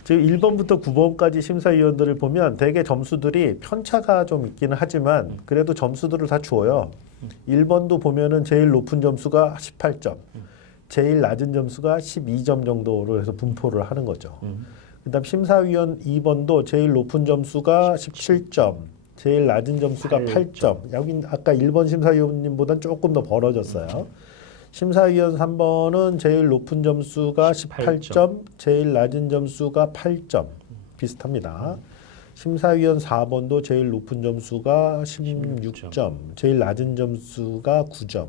지금 1번부터 9번까지 심사위원들을 보면 대개 점수들이 편차가 좀 있기는 하지만 그래도 점수들을 다 주어요. 1번도 보면은 제일 높은 점수가 18점, 제일 낮은 점수가 12점 정도로 해서 분포를 하는 거죠. 그다음 심사위원 2번도 제일 높은 점수가 17점, 제일 낮은 점수가 8점. 여긴 아까 1번 심사위원님보다는 조금 더 벌어졌어요. 심사위원 3번은 제일 높은 점수가 18점, 제일 낮은 점수가 8점. 비슷합니다. 심사위원 4번도 제일 높은 점수가 16점, 제일 낮은 점수가 9점.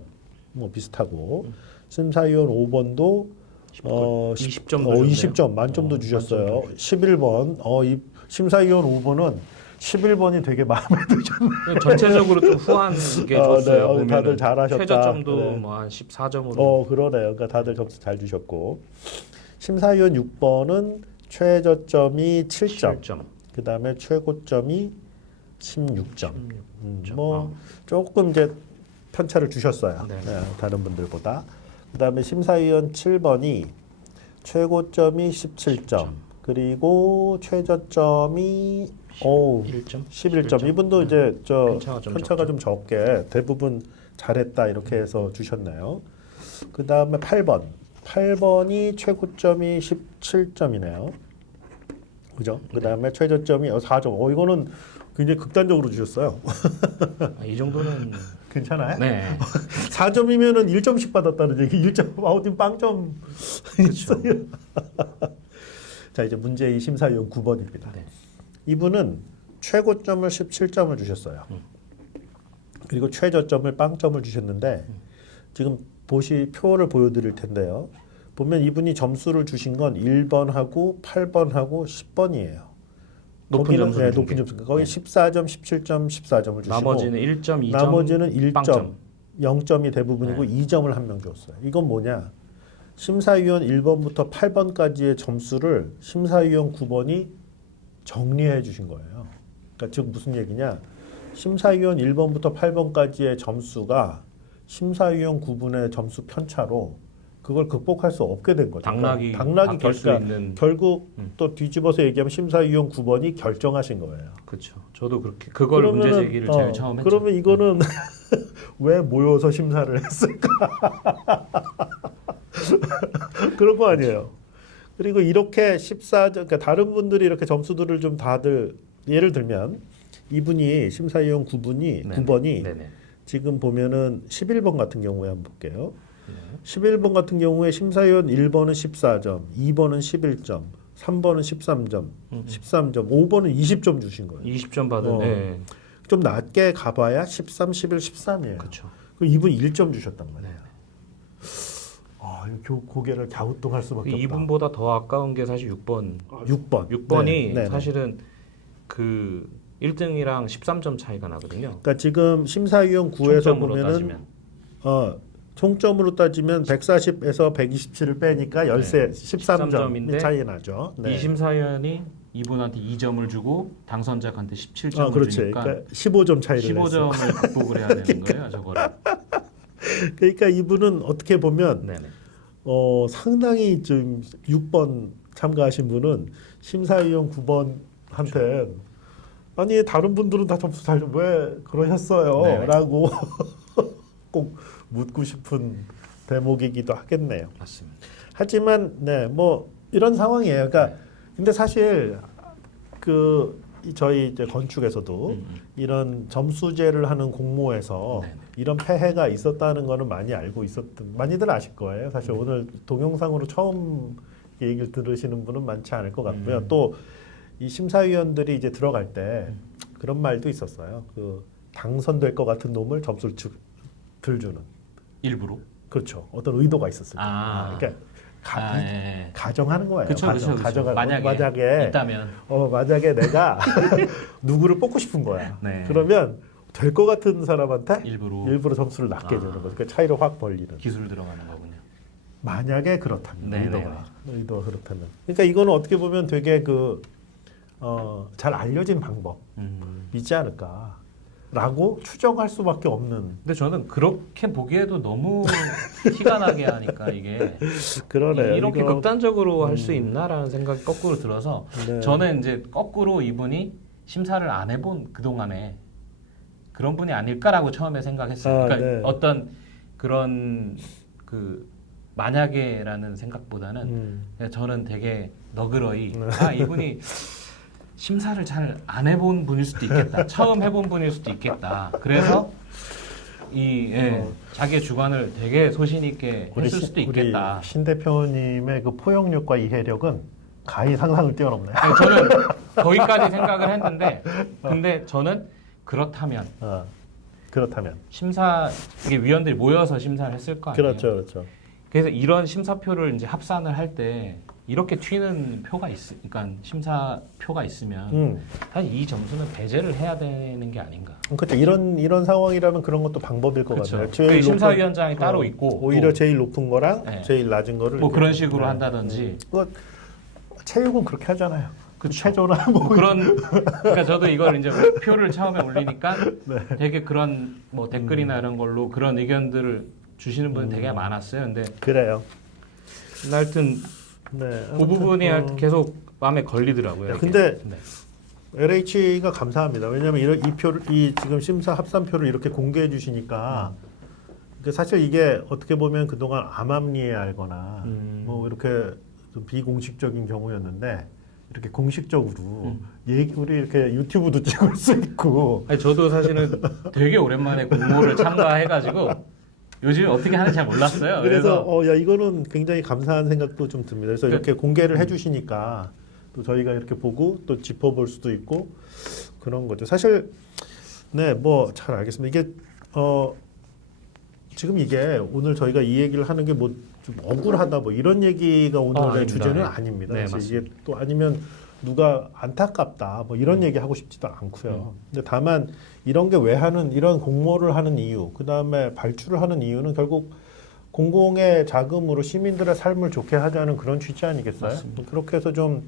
뭐 비슷하고. 심사위원 5번도 20점 만점도 주셨어요. 11번. 이 심사위원 5번은 11번이 되게 마음에 드셨네요. 전체적으로 좀 후한게 줬어요. 네, 다들 잘하셨다. 최저점도 네. 뭐 한 14점으로. 그러네요. 그러니까 다들 점수 잘 주셨고. 심사위원 6번은 최저점이 7점. 그다음에 최고점이 16점. 조금 이제 편차를 주셨어요. 네, 다른 분들보다. 그다음에 심사위원 7번이 최고점이 17점. 그리고 최저점이 11점. 이분도 이제 편차가 좀 적게 대부분 잘했다 이렇게 해서 주셨네요. 그다음에 8번이 최고점이 17점이네요. 그죠? 그다음에 최저점이 4점. 이거는 굉장히 극단적으로 주셨어요. 이 정도는 괜찮아요? 네. 4점이면은 1점씩 받았다는 얘기. 1점 아웃인 빵점 있어요. 자, 이제 문제의 심사위원 9번입니다. 네. 이분은 최고점을 17점을 주셨어요. 그리고 최저점을 빵점을 주셨는데 지금 표를 보여드릴 텐데요. 보면 이분이 점수를 주신 건 1번하고 8번하고 10번이에요. 높은 점수. 네, 높은 점수. 거기 14점, 17점, 14점을 주시고 나머지는 1점, 2점, 나머지는 1점, 빵점. 0점이 대부분이고 2점을 한 명 줬어요. 이건 뭐냐? 심사위원 1번부터 8번까지의 점수를 심사위원 9번이 정리해 주신 거예요. 그러니까 즉 무슨 얘기냐? 심사위원 1번부터 8번까지의 점수가 심사위원 9번의 점수 편차로 그걸 극복할 수 없게 된 거죠. 당락이 바뀔 수 있는. 결국 또 뒤집어서 얘기하면 심사위원 9번이 결정하신 거예요. 그렇죠. 저도 그렇게 그걸 문제 제기를 제일 처음 했죠. 그러면 이거는 왜 모여서 심사를 했을까? 그런 거 아니에요. 그리고 이렇게 14점, 그러니까 다른 분들이 이렇게 점수들을 좀 다들 예를 들면 이분이 심사위원 9번이 네네. 지금 보면은 11번 같은 경우에 한번 볼게요. 11번 같은 경우에 심사위원 1번은 14점, 2번은 11점, 3번은 13점, 13점, 5번은 20점 주신 거예요. 20점 받은. 네. 좀 낮게 가봐야 13, 11, 13이에요. 그렇죠. 그 이분 1점 주셨단 말이에요. 고개를 갸우뚱할 수밖에 없다. 이분보다 더 아까운 게 사실 6번. 6번이 사실은 그 1등이랑 13점 차이가 나거든요. 그러니까 지금 심사위원 9에서 보면은 총점으로 따지면 140에서 127을 빼니까 13점 차이 나죠. 이 심사위원이 이분한테 2점을 주고 당선자한테 17점을 그렇지. 주니까 그러니까 15점 차이를 15점을 극복을 해야 되는 거예요, 저거를. 그러니까 이분은 어떻게 보면 상당히 좀 6번 참가하신 분은 심사위원 9번한테 아니 다른 분들은 다 점수 잘 왜 그러셨어요? 네네. 라고 꼭 묻고 싶은 대목이기도 하겠네요. 맞습니다. 하지만 뭐 이런 상황이에요. 그러니까 근데 사실 저희 이제 건축에서도 이런 점수제를 하는 공모에서 이런 폐해가 있었다는 거는 많이들 아실 거예요. 사실 오늘 동영상으로 처음 얘기를 들으시는 분은 많지 않을 것 같고요. 또 이 심사위원들이 이제 들어갈 때 그런 말도 있었어요. 당선될 것 같은 놈을 점수를 들 주는. 일부러? 그렇죠. 어떤 의도가 있었을 때. 그러니까 가정하는 거예요. 그쵸. 만약에 있다면. 만약에 내가 누구를 뽑고 싶은 거야. 그러면 될 것 같은 사람한테 일부러 점수를 낮게 주는 거죠. 그러니까 차이를 확 벌리는. 기술 들어가는 거군요. 만약에 그렇다면 의도가 그렇다면. 그러니까 이거는 어떻게 보면 되게 잘 알려진 방법이지 않을까라고 추정할 수밖에 없는. 근데 저는 그렇게 보기에도 너무 티가 나게 하니까 이게 그러네요. 이렇게 극단적으로 할 수 있나라는 생각이 거꾸로 들어서 저는 이제 거꾸로 이분이 심사를 안 해본 그동안에 그런 분이 아닐까라고 처음에 생각했어요. 그러니까 어떤 그런 만약에라는 생각보다는 그냥 저는 되게 너그러이 이분이 심사를 잘 안 해본 분일 수도 있겠다. 처음 해본 분일 수도 있겠다. 그래서 자기의 주관을 되게 소신 있게 했을 수도 있겠다. 우리 신 대표님의 그 포용력과 이해력은 가히 상상을 뛰어넘네요. 아니, 저는 거기까지 생각을 했는데, 근데 저는 그렇다면 이게 위원들이 모여서 심사를 했을 거 아니에요. 그렇죠. 그래서 이런 심사표를 이제 합산을 할 때 이렇게 튀는 표가 그러니까 심사표가 있으면 사실 이 점수는 배제를 해야 되는 게 아닌가. 그렇죠. 이런 상황이라면 그런 것도 방법일 것 그렇죠. 같아요. 그 심사위원장이 따로 있고 오히려 제일 높은 거랑 제일 낮은 거를 뭐 그런 식으로 한다든지. 체육은 그렇게 하잖아요. 그쵸. 체조나 그러니까 저도 이걸 이제 표를 처음에 올리니까 되게 그런 뭐 댓글이나 이런 걸로 그런 의견들을 주시는 분이 되게 많았어요. 근데 그래요. 하여튼 그 부분이 계속 마음에 걸리더라고요. 근데 LH가 감사합니다. 왜냐하면 이 지금 심사 합산표를 이렇게 공개해 주시니까 사실 이게 어떻게 보면 그동안 암암리에 알거나 뭐 이렇게 좀 비공식적인 경우였는데 이렇게 공식적으로 우리 이렇게 유튜브도 찍을 수 있고. 아니, 저도 사실은 되게 오랜만에 공모를 참가해가지고 요즘 어떻게 하는지 잘 몰랐어요. 그래서 이거는 굉장히 감사한 생각도 좀 듭니다. 그래서 이렇게 공개를 해주시니까 또 저희가 이렇게 보고 또 짚어볼 수도 있고 그런 거죠. 사실 뭐 잘 알겠습니다. 이게 지금 이게 오늘 저희가 이 얘기를 하는 게 뭐 좀 억울하다 뭐 이런 얘기가 오늘의 주제는 아닙니다. 네, 그래서 이게 또 아니면 누가 안타깝다 뭐 이런 얘기 하고 싶지도 않고요. 근데 다만 이런 게 왜 이런 공모를 하는 이유, 그 다음에 발주를 하는 이유는 결국 공공의 자금으로 시민들의 삶을 좋게 하자는 그런 취지 아니겠어요? 맞습니다. 그렇게 해서 좀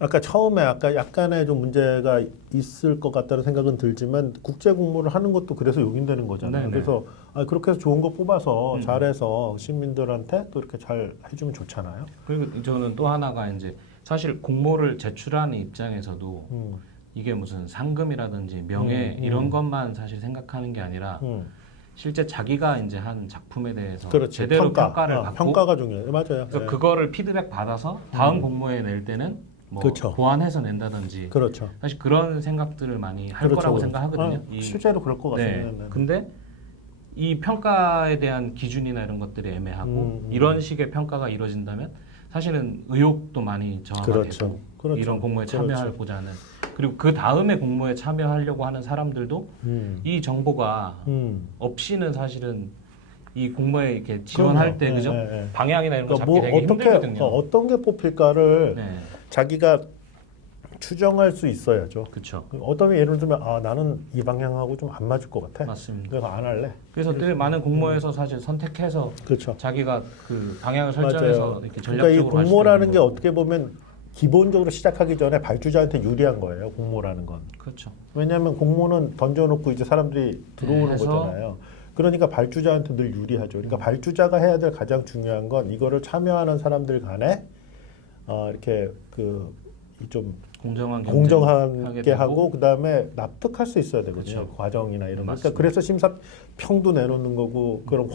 아까 약간의 좀 문제가 있을 것 같다는 생각은 들지만 국제 공모를 하는 것도 그래서 용인되는 거잖아요. 네네. 그래서 그렇게 해서 좋은 거 뽑아서 잘해서 시민들한테 또 이렇게 잘 해주면 좋잖아요. 그리고 저는 또 하나가 이제 사실 공모를 제출하는 입장에서도 이게 무슨 상금이라든지 명예 이런 것만 사실 생각하는 게 아니라 실제 자기가 이제 한 작품에 대해서 제대로 평가를 받고 평가가 중요해요. 맞아요. 그래서 그거를 피드백 받아서 다음 공모에 낼 때는 뭐 그렇죠. 보완해서 낸다든지 그렇죠. 사실 그런 생각들을 많이 할 거라고 생각하거든요. 실제로 그럴 것 같습니다. 네. 근데 이 평가에 대한 기준이나 이런 것들이 애매하고 이런 식의 평가가 이루어진다면 사실은 의혹도 많이 저하가 되고 이런 공모에 참여하고자 하는 그리고 그 다음에 공모에 참여하려고 하는 사람들도 이 정보가 없이는 사실은 이 공모에 이렇게 지원할 때 그죠? 방향이나 이런 거 잡기 되게 힘들거든요. 어떤 게 뽑힐까를 자기가 추정할 수 있어야죠. 그렇죠. 어떤 게 예를 들면 나는 이 방향하고 좀 안 맞을 것 같아. 맞습니다. 그래서 안 할래. 그래서 되게 많은 공모에서 사실 선택해서 그렇죠. 자기가 그 방향을 설정해서 이렇게 전략적으로 그러니까 이 공모라는 게 어떻게 보면 기본적으로 시작하기 전에 발주자한테 유리한 거예요. 공모라는 건. 그렇죠. 왜냐하면 공모는 던져놓고 이제 사람들이 들어오는 거잖아요. 그러니까 발주자한테 늘 유리하죠. 그러니까 발주자가 해야 될 가장 중요한 건 이거를 참여하는 사람들 간에 이렇게 좀 공정하게 하고 그 다음에 납득할 수 있어야 되거든요. 그렇죠. 과정이나 이런 거. 그러니까 그래서 심사평도 내놓는 거고 그런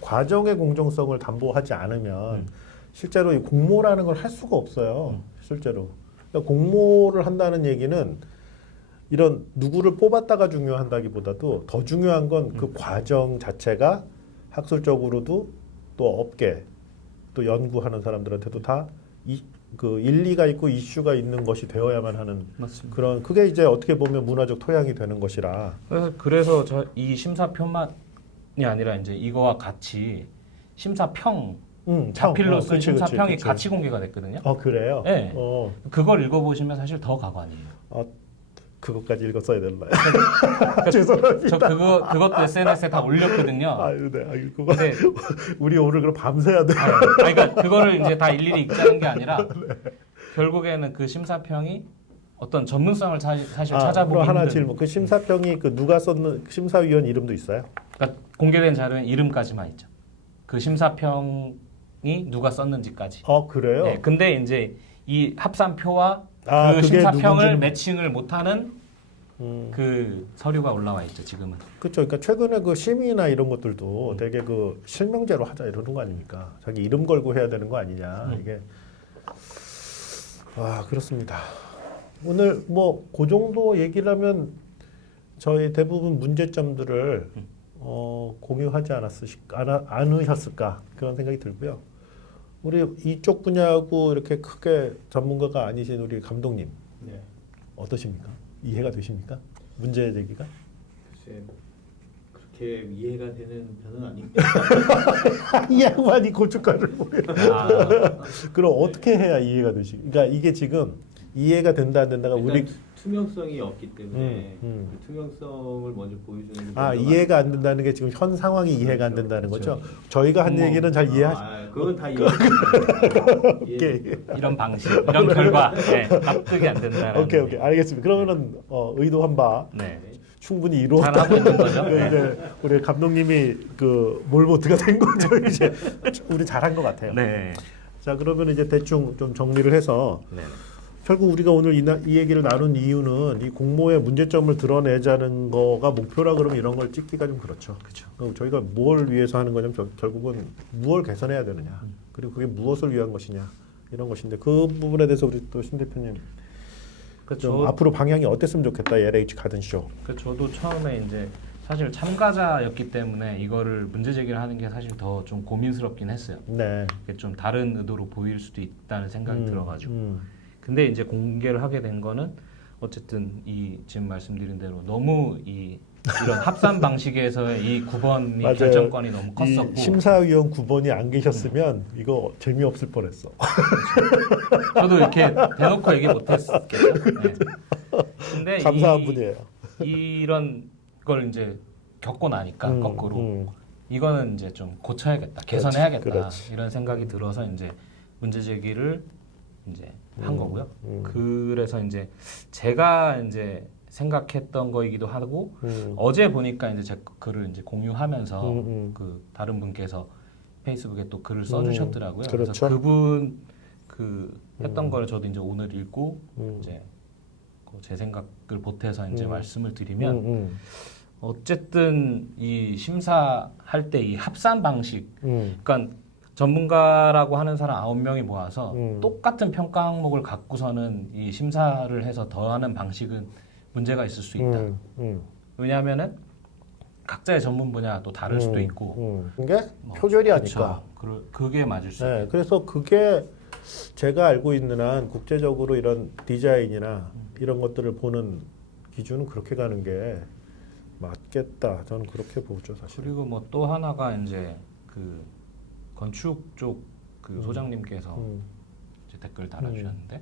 과정의 공정성을 담보하지 않으면 실제로 이 공모라는 걸 할 수가 없어요. 실제로. 그러니까 공모를 한다는 얘기는 이런 누구를 뽑았다가 중요한다기보다도 더 중요한 건 그 과정 자체가 학술적으로도 또 업계 또 연구하는 사람들한테도 다 그 일리가 있고 이슈가 있는 것이 되어야만 하는 맞습니다. 그런 그게 이제 어떻게 보면 문화적 토양이 되는 것이라. 그래서 이 심사표만이 아니라 이제 이거와 같이 심사평 자필로 쓴 심사평이 같이 공개가 됐거든요. 그래요? 네. 그걸 읽어보시면 사실 더 가관이에요. 그것까지 읽었어야 됐나요? 죄송합니다. 저 그것도 SNS에 다 올렸거든요. 그거 우리 오늘 그럼 밤새야 돼. 그러니까 그거를 이제 다 일일이 읽자는 게 아니라 결국에는 그 심사평이 어떤 전문성을 사실 찾아보기 힘든. 하나 질문. 그 심사평이 누가 썼는 심사위원 이름도 있어요? 그러니까 공개된 자료는 이름까지만 있죠. 그 심사평이 누가 썼는지까지. 그래요? 네. 근데 이제 이 합산표와 그 심사평을 매칭을 못하는 그 서류가 올라와 있죠 지금은. 그렇죠. 그러니까 최근에 그 심의나 이런 것들도 되게 그 실명제로 하자 이러는 거 아닙니까? 자기 이름 걸고 해야 되는 거 아니냐 이게. 아 그렇습니다. 오늘 뭐 그 정도 얘기를 하면 저희 대부분 문제점들을 공유하지 않으셨을까 그런 생각이 들고요. 우리 이쪽 분야하고 이렇게 크게 전문가가 아니신 우리 감독님 네. 어떠십니까? 이해가 되십니까? 문제 제기가? 글쎄 그렇게 이해가 되는 편은 아닙니다. 이 양반이 고춧가루를 뭐예요? 그럼 어떻게 해야 이해가 되시? 그러니까 이게 지금 이해가 된다 안 된다가 일단 우리 투명성이 없기 때문에 음. 그 투명성을 먼저 보여주는 이해가 안 된다는 게 지금 현 상황이 이해가 안 된다는 거죠. 그렇죠. 저희가 한 얘기는 잘 그건 다 이해합니다. 오케이. 이런 방식, 이런 결과 네, 납득이 안 된다. 오케이 알겠습니다. 그러면은 의도한 바 네. 충분히 이루었다. 잘하고 있는 거죠. 이제 우리 감독님이 그 몰보트가 된 거죠. 이제 우리 잘한 것 같아요. 네. 자 그러면 이제 대충 좀 정리를 해서 네. 결국 우리가 오늘 이 얘기를 나눈 이유는 이 공모의 문제점을 드러내자는 거가 목표라 그러면 이런 걸 찍기가 좀 그렇죠. 그렇죠. 저희가 뭘 위해서 하는 거냐면 결국은 무엇을 개선해야 되느냐, 그리고 그게 무엇을 위한 것이냐 이런 것인데 그 부분에 대해서 우리 또 신 대표님 좀 앞으로 방향이 어땠으면 좋겠다. LH 가든쇼. 저도 처음에 이제 사실 참가자였기 때문에 이거를 문제 제기를 하는 게 사실 더 좀 고민스럽긴 했어요. 네. 이게 좀 다른 의도로 보일 수도 있다는 생각이 들어가지고. 근데 이제 공개를 하게 된 거는 어쨌든 이 지금 말씀드린 대로 너무 이런 합산 방식에서의 이 9번이 맞아요. 결정권이 너무 컸었고 이 심사위원 9번이 안 계셨으면 이거 재미없을 뻔했어. 저도 이렇게 대놓고 얘기 못했겠죠. 네. 근데 감사한 분이에요. 이런 걸 이제 겪고 나니까 거꾸로 이거는 이제 좀 고쳐야겠다, 개선해야겠다 그렇지. 이런 생각이 들어서 이제 문제 제기를 이제 한 거고요. 그래서 이제 제가 이제 생각했던 거이기도 하고 어제 보니까 이제 제 글을 이제 공유하면서 그 다른 분께서 페이스북에 또 글을 써주셨더라고요. 그렇죠. 그래서 그분 그 했던 거를 저도 이제 오늘 읽고 이제 제 생각을 보태서 이제 말씀을 드리면 어쨌든 이 심사할 때 이 합산 방식, 그러니까 전문가라고 하는 사람 9명이 모아서 똑같은 평가 항목을 갖고서는 이 심사를 해서 더하는 방식은 문제가 있을 수 있다. 왜냐하면은 각자의 전문 분야 또 다를 수도 있고. 이게 표절이 아닐까. 그게 맞을 수 네, 있겠다. 그래서 그게 제가 알고 있는 한 국제적으로 이런 디자인이나 이런 것들을 보는 기준은 그렇게 가는 게 맞겠다. 저는 그렇게 보죠, 사실. 그리고 뭐 또 하나가 이제 그 건축 쪽 그 소장님께서 이제 댓글 달아주셨는데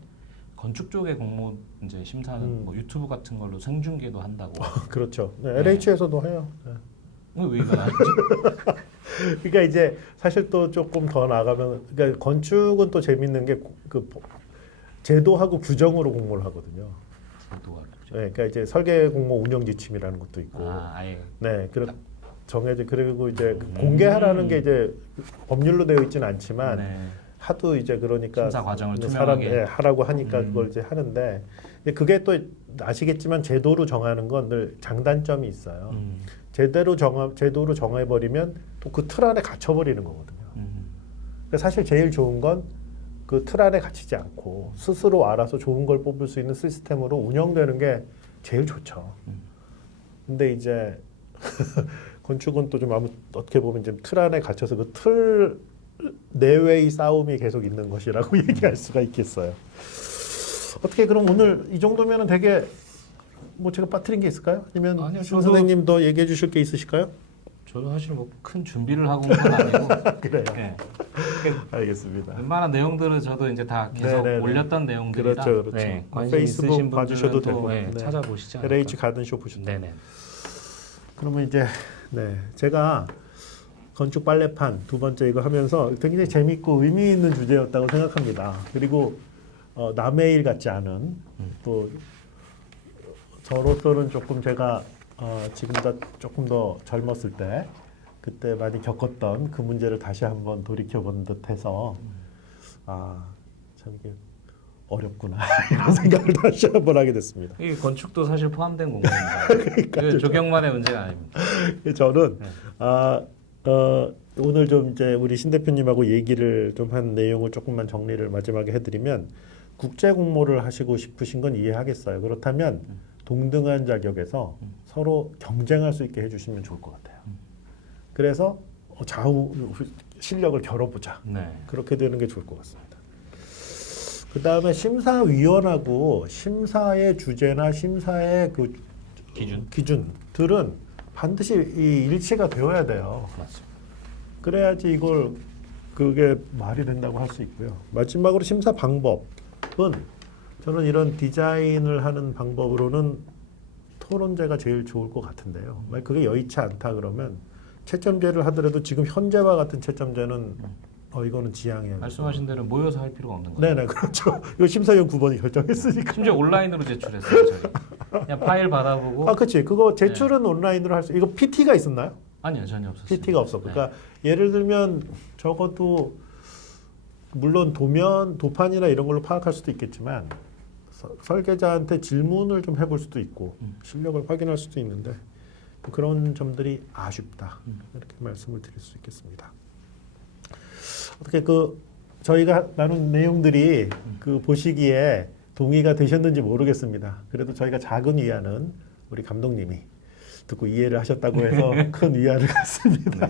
건축 쪽의 공모 이제 심사는 뭐 유튜브 같은 걸로 생중계도 한다고. 그렇죠. 네, LH에서도 해요. 네. 왜 이건 아니죠? 그러니까 이제 사실 또 조금 더 나가면, 그러니까 건축은 또 재밌는 게 그 제도하고 규정으로 공모를 하거든요. 제도가 네, 그러니까 이제 설계 공모 운영 지침이라는 것도 있고, 아예 네, 정해져 그리고 이제 공개하라는 게 이제 법률로 되어 있지는 않지만 네. 하도 이제 그러니까 심사 과정을 사람 투명하게 하라고 하니까 그걸 이제 하는데 그게 또 아시겠지만 제도로 정하는 건 늘 장단점이 있어요. 제도로 정해버리면 또 그 틀 안에 갇혀버리는 거거든요. 그러니까 사실 제일 좋은 건 그 틀 안에 갇히지 않고 스스로 알아서 좋은 걸 뽑을 수 있는 시스템으로 운영되는 게 제일 좋죠. 근데 이제 건축은 또 좀 어떻게 보면 좀 틀 안에 갇혀서 그 틀 내외의 싸움이 계속 있는 것이라고 얘기할 수가 있겠어요. 어떻게 그럼 오늘 이 정도면은 되게 뭐 제가 빠뜨린 게 있을까요? 아니면 아니요, 신 선생님 더 얘기해 주실 게 있으실까요? 저도 사실 뭐 큰 준비를 하고 온 건 아니고 그래요. 네. 알겠습니다. 웬만한 내용들은 저도 이제 다 계속 네네네. 올렸던 내용들이라 그렇죠, 그렇죠. 네, 관심 페이스북 있으신 봐주셔도 분들은 또, 되고. 네, 네. 찾아보시죠. LH 가든쇼 보셔도 되고. 네네. 그러면 이제 제가 건축 빨래판 두 번째 이거 하면서 굉장히 재밌고 의미 있는 주제였다고 생각합니다. 그리고 남의 일 같지 않은 또 저로서는 조금 제가 지금보다 조금 더 젊었을 때 그때 많이 겪었던 그 문제를 다시 한번 돌이켜 본 듯해서 참 이게 어렵구나 이런 생각을 다시 한번 하게 됐습니다. 이 건축도 사실 포함된 공간입니다. 그 조경만의 문제가 아닙니다. 저는 네. 오늘 좀 이제 우리 신 대표님하고 얘기를 좀 한 내용을 조금만 정리를 마지막에 해드리면 국제 공모를 하시고 싶으신 건 이해하겠어요. 그렇다면 동등한 자격에서 서로 경쟁할 수 있게 해주시면 좋을 것 같아요. 그래서 좌우 실력을 겨뤄보자. 네. 그렇게 되는 게 좋을 것 같습니다. 그 다음에 심사위원하고 심사의 주제나 심사의 그 기준들은 반드시 이 일치가 되어야 돼요. 맞습니다. 그래야지 이걸 그게 말이 된다고 할 수 있고요. 마지막으로 심사 방법은 저는 이런 디자인을 하는 방법으로는 토론제가 제일 좋을 것 같은데요. 만약 그게 여의치 않다 그러면 채점제를 하더라도 지금 현재와 같은 채점제는 이거는 지양해야 말씀하신 대로 모여서 할 필요가 없는 거예요. 네네 그렇죠. 이거 심사위원 9번이 결정했으니까. 심지어 온라인으로 제출했어요. 저희. 그냥 파일 받아보고. 그렇지. 그거 제출은 온라인으로 할 수. 이거 PT가 있었나요? 아니요, 전혀 없었어요. PT가 없어. 그러니까 예를 들면 적어도 물론 도판이나 이런 걸로 파악할 수도 있겠지만 설계자한테 질문을 좀 해볼 수도 있고 실력을 확인할 수도 있는데 그런 점들이 아쉽다. 이렇게 말씀을 드릴 수 있겠습니다. 어떻게 저희가 나눈 내용들이 보시기에 동의가 되셨는지 모르겠습니다. 그래도 저희가 작은 위안은 우리 감독님이 듣고 이해를 하셨다고 해서 큰 위안을 갖습니다.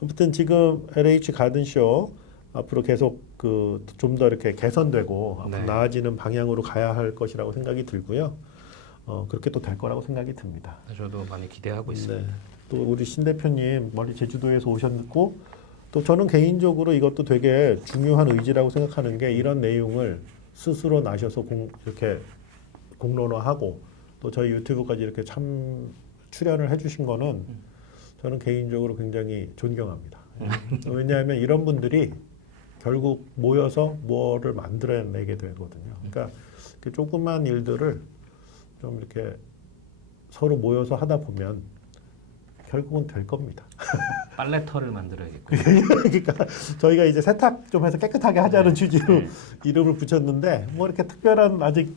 아무튼 지금 LH 가든쇼 앞으로 계속 좀 더 이렇게 개선되고 앞으로 나아지는 방향으로 가야 할 것이라고 생각이 들고요. 그렇게 또 될 거라고 생각이 듭니다. 저도 많이 기대하고 있습니다. 네. 또 우리 신 대표님 멀리 제주도에서 오셨고 또 저는 개인적으로 이것도 되게 중요한 의지라고 생각하는 게 이런 내용을 스스로 나셔서 이렇게 공론화하고 또 저희 유튜브까지 이렇게 출연을 해주신 거는 저는 개인적으로 굉장히 존경합니다. 왜냐하면 이런 분들이 결국 모여서 뭐를 만들어내게 되거든요. 그러니까 조그만 일들을 좀 이렇게 서로 모여서 하다 보면 결국은 될 겁니다. 빨래터를 만들어야겠고요. 그러니까 저희가 이제 세탁 좀 해서 깨끗하게 하자는 취지로 이름을 붙였는데 뭐 이렇게 특별한 아직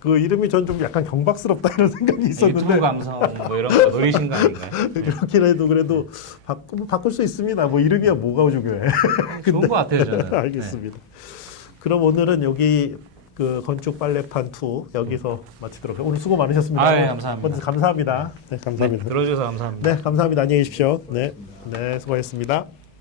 그 이름이 전 좀 약간 경박스럽다 이런 생각이 있었는데 유튜브 감성 뭐 이런 거 노리신 거 아닌가요? 그렇긴 해도 그래도 바꿀 수 있습니다. 뭐 이름이야 뭐가 중요해. 좋은 것 같아요 저는. 알겠습니다. 그럼 오늘은 여기 건축 빨래판 2 여기서 마치도록 하겠습니다. 오늘 수고 많으셨습니다. 네, 감사합니다. 감사합니다. 네, 감사합니다. 들어주셔서 감사합니다. 네, 감사합니다. 안녕히 계십시오. 네, 수고하셨습니다.